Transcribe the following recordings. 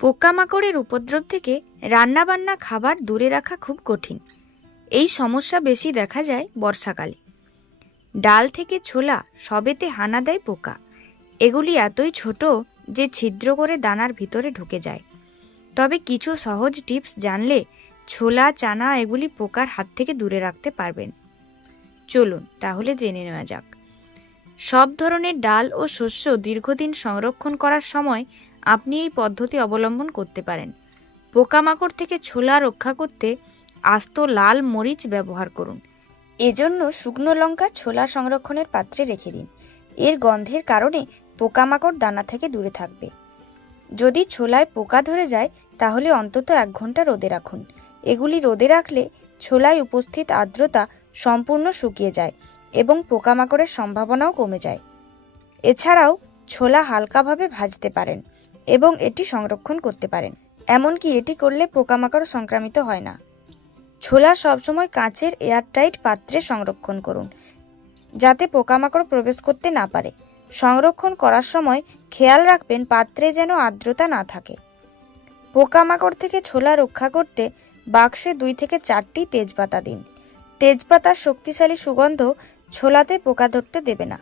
পোকামাকড়ের উপদ্রব থেকে রান্নাবান্না খাবার দূরে রাখা খুব কঠিন। এই সমস্যা বেশি দেখা যায় বর্ষাকালে। ডাল থেকে ছোলা সবেতে হানা দেয় পোকা। এগুলি এতই ছোট যে ছিদ্র করে দানার ভিতরে ঢুকে যায়। তবে কিছু সহজ টিপস জানলে ছোলা, চানা এগুলি পোকার হাত থেকে দূরে রাখতে পারবেন। চলুন তাহলে জেনে নেওয়া যাক। সব ধরনের ডাল ও শস্য দীর্ঘদিন সংরক্ষণ করার সময় আপনি এই পদ্ধতি অবলম্বন করতে পারেন। পোকামাকড় থেকে ছোলা রক্ষা করতে আস্ত লাল মরিচ ব্যবহার করুন। এজন্য শুকনো লঙ্কা ছোলা সংরক্ষণের পাত্রে রেখে দিন। এর গন্ধের কারণে পোকামাকড় দানা থেকে দূরে থাকবে। যদি ছোলায় পোকা ধরে যায়, তাহলে অন্তত এক ঘণ্টা রোদে রাখুন। এগুলি রোদে রাখলে ছোলায় উপস্থিত আর্দ্রতা সম্পূর্ণ শুকিয়ে যায় এবং পোকামাকড়ের সম্ভাবনাও কমে যায়। এছাড়াও ছোলা হালকাভাবে ভাজতে পারেন। এবং এটি সংরক্ষণ করতে পারেন। এমনকি এটি করলে পোকামাকড় সংক্রামিত হয় না। ছোলা সবসময় কাঁচের এয়ারটাইট পাত্রে সংরক্ষণ করুন, যাতে পোকামাকড় প্রবেশ করতে না পারে। সংরক্ষণ করার সময় খেয়াল রাখবেন পাত্রে যেন আর্দ্রতা না থাকে। পোকামাকড় থেকে ছোলা রক্ষা করতে বাক্সে দুই থেকে চারটি তেজপাতা দিন। তেজপাতার শক্তিশালী সুগন্ধ ছোলাতে পোকা ধরতে দেবে না।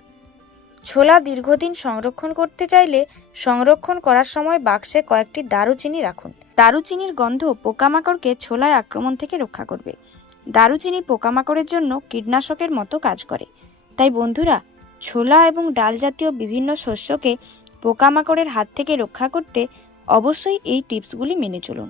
ছোলা দীর্ঘদিন সংরক্ষণ করতে চাইলে সংরক্ষণ করার সময় বাক্সে কয়েকটি দারুচিনি রাখুন। দারুচিনির গন্ধ পোকামাকড়কে ছোলায় আক্রমণ থেকে রক্ষা করবে। দারুচিনি পোকামাকড়ের জন্য কীটনাশকের মতো কাজ করে। তাই বন্ধুরা, ছোলা এবং ডাল জাতীয় বিভিন্ন শস্যকে পোকামাকড়ের হাত থেকে রক্ষা করতে অবশ্যই এই টিপসগুলি মেনে চলুন।